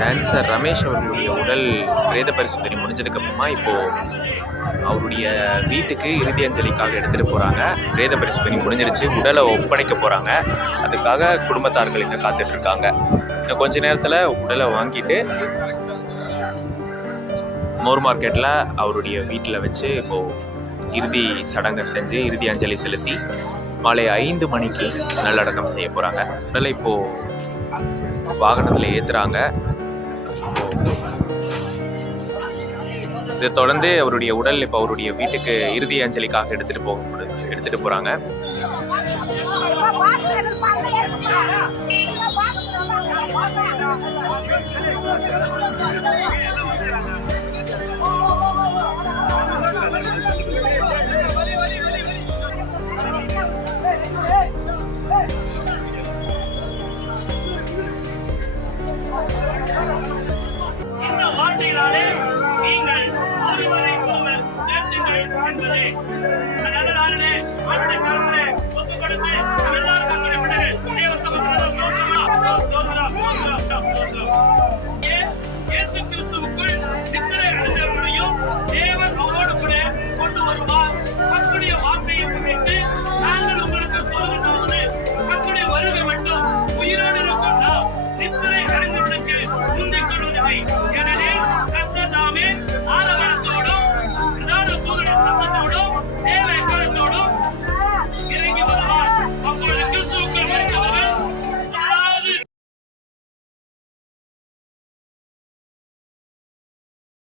Dancer Ramesh அவர்களுடைய உடல் பிரேத பரிசோதனை முடிஞ்சதுக்கப்புறமா இப்போது அவருடைய வீட்டுக்கு இறுதி அஞ்சலிக்காக எடுத்துகிட்டு போகிறாங்க. பிரேத பரிசோதனை முடிஞ்சிருச்சு, உடலை ஒப்படைக்க போகிறாங்க. அதுக்காக குடும்பத்தார்கள் இங்கே காத்துட்ருக்காங்க. இன்னும் கொஞ்ச நேரத்தில் உடலை வாங்கிட்டு மோர் மார்க்கெட்டில் அவருடைய வீட்டில் வச்சு இப்போது இறுதி சடங்கை செஞ்சு இறுதி அஞ்சலி செலுத்தி மாலை 5 மணிக்கு நல்லடக்கம் செய்ய போகிறாங்க. உடலை இப்போது வாகனத்தில் ஏற்றுறாங்க. இதை தொடர்ந்து அவருடைய உடல் இப்போ அவருடைய வீட்டுக்கு இறுதி அஞ்சலிக்காக எடுத்துகிட்டு போகிறாங்க.